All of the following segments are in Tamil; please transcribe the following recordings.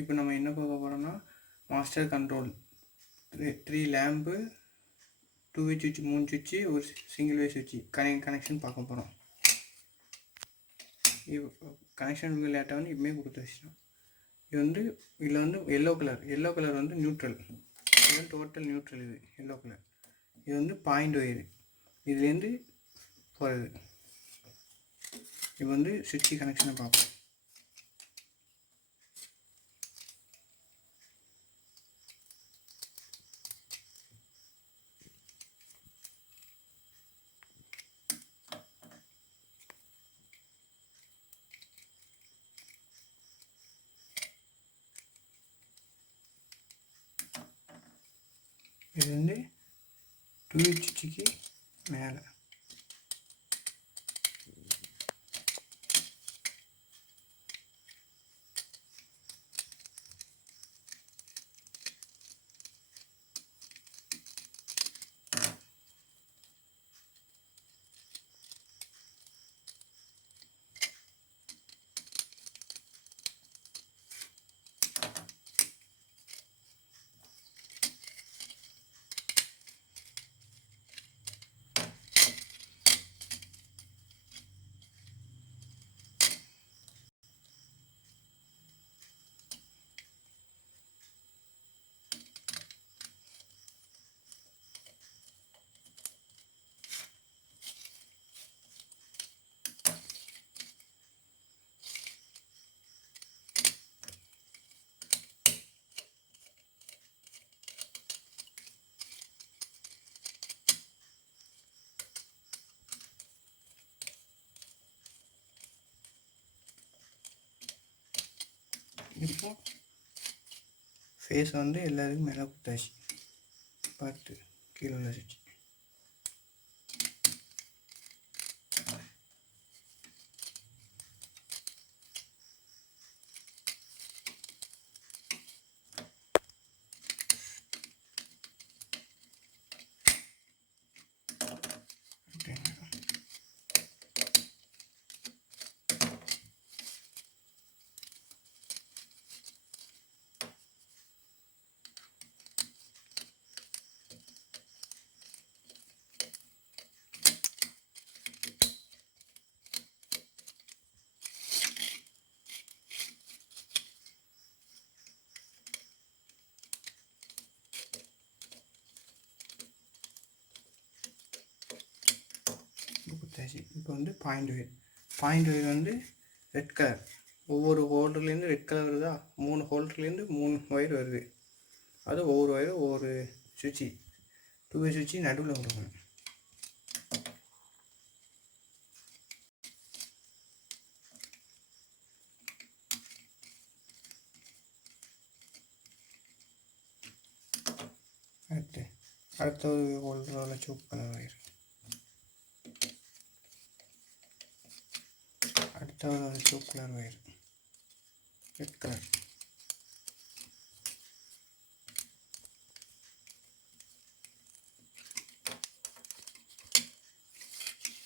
இப்போ நம்ம என்ன பார்க்க போகிறோம்னா மாஸ்டர் கண்ட்ரோல் 3 லேம்பு 2 வே சுவிட்ச் 3 சுவிட்சு ஒரு சிங்கிள் வே சுவிட்சு கனெக்ஷன் பார்க்க போகிறோம். கனெக்ஷன் லேட்டாக வந்து இப்போமே கொடுத்து வச்சிட்டோம். இது வந்து இதில் வந்து எல்லோ கலர் வந்து நியூட்ரல், இது வந்து டோட்டல் நியூட்ரல். இது எல்லோ கலர், இது வந்து பாயிண்ட் ஒயரு, இதுலேருந்து போகிறது. இப்போ வந்து சுவிட்சு கனெக்ஷனை பார்ப்போம். இது வந்து 2 சுவிட்சுக்கு மேலே இப்போ ஃபேஸ் வந்து எல்லாத்துக்கும் மேலே கொடுத்தாச்சு. பார்த்து கீழே உள்ள சுவிட்ச் கொடுத்தாச்சு. இப்போ வந்து பாயிண்ட் ஒயர் வந்து ரெட் கலர், ஒவ்வொரு ஹோல்டர்லேருந்து ரெட் கலர் வருதா, 3 ஹோல்டர்லேருந்து 3 ஒயர் வருது. அது ஒவ்வொரு ஒயரும் ஒவ்வொரு சுவிட்சு 2 வே சுவிட்சு நடுவில் கொடுக்கணும். அடுத்த ஒரு ஹோல்டரோட சூப் கலர் ஒயர், அடுத்த ஒரு soup colour wire red colour.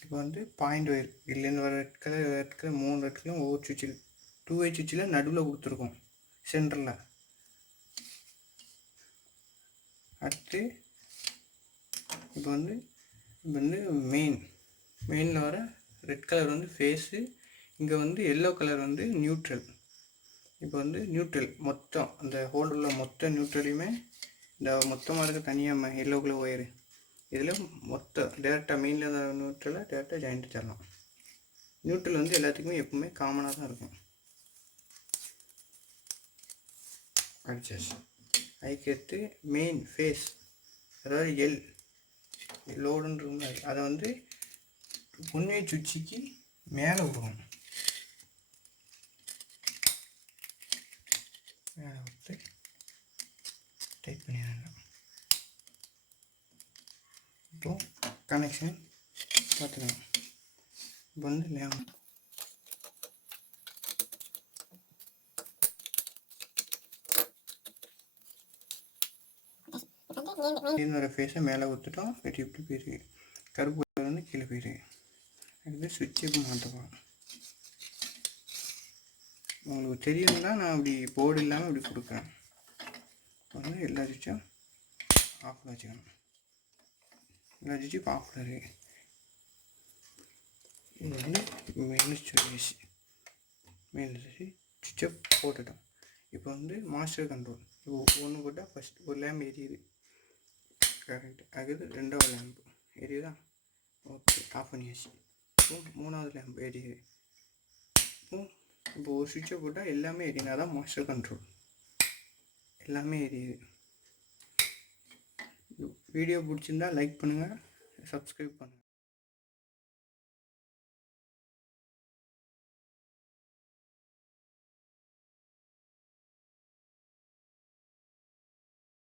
இப்போ வந்து பாயிண்ட் ஒயர் இல்லைன்னு வர ரெட் கலர் 3 ரெட் கலர் ஒவ்வொரு சுவிட்சில் 2 வே சுவிட்சில் நடுவில் கொடுத்துருக்கோம் சென்டரில். அடுத்து இப்போ வந்து மெயினில் வர ரெட் கலர் வந்து ஃபேஸு, இங்கே வந்து எல்லோ கலர் வந்து நியூட்ரல். இப்போ வந்து நியூட்ரல் மொத்தம் அந்த ஹோல்டரில் மொத்த நியூட்ரலையுமே இந்த மொத்தமாக இருக்க தனியாக எல்லோ கலர் ஒயரு இதில் மொத்தம் டேரெக்டாக மெயினில் இருந்த நியூட்ரலை டேரெக்டாக ஜாயிண்ட் தரலாம். நியூட்ரல் வந்து எல்லாத்துக்குமே எப்பவுமே காமனாக தான் இருக்கும். அட்ஜஸ்ட் அதுக்கடுத்து மெயின் ஃபேஸ், அதாவது லோடுன்னு அதை வந்து 1 வே சுவிட்சுக்கு மேலே விடணும். மேலே விட்டு டைட் பண்ணிடலாம். இப்போ கனெக்ஷன் பார்த்துக்கலாம். இப்போ வந்து லேம்ப் இன்னொரு ஃபேஸை மேலே ஊற்றுட்டோம். வெட்டி இப்படி போயிருக்கு, கருப்பு வந்து கீழே போயிருக்கு. அடுத்து சுவிட்சு இப்போ மாற்றலாம். உங்களுக்கு தெரியும் தான் நான் அப்படி போர்டு இல்லாமல் இப்படி கொடுக்குறேன். வந்து எல்லா சுவிட்சும் ஆஃபில் வச்சுக்கணும். எல்லா சுவிட்சும் இப்போ ஆஃபில் இருக்குது. இது வந்து மெயின் சுவிட்ச் சுவிட்சை போட்டுட்டோம். இப்போ வந்து மாஸ்டர் கண்ட்ரோல். இப்போ ஒன்று போட்டால் ஃபஸ்ட் ஒரு லேம்ப் எரியுது, கரெக்ட். அது ரெண்டாவது லேம்பு எரியுதா, ஓகே, ஆஃப் பண்ணியாச்சு. இப்போ மூணாவது லேம்பு எரியுது. இப்போ ஒரு சுவிட்சை போட்டால் எல்லாமே எரியுது. அதான் மாஸ்டர் கண்ட்ரோல், எல்லாமே எரியுது. வீடியோ பிடிச்சிருந்தா லைக் பண்ணுங்கள், சப்ஸ்கிரைப் பண்ணுங்கள்.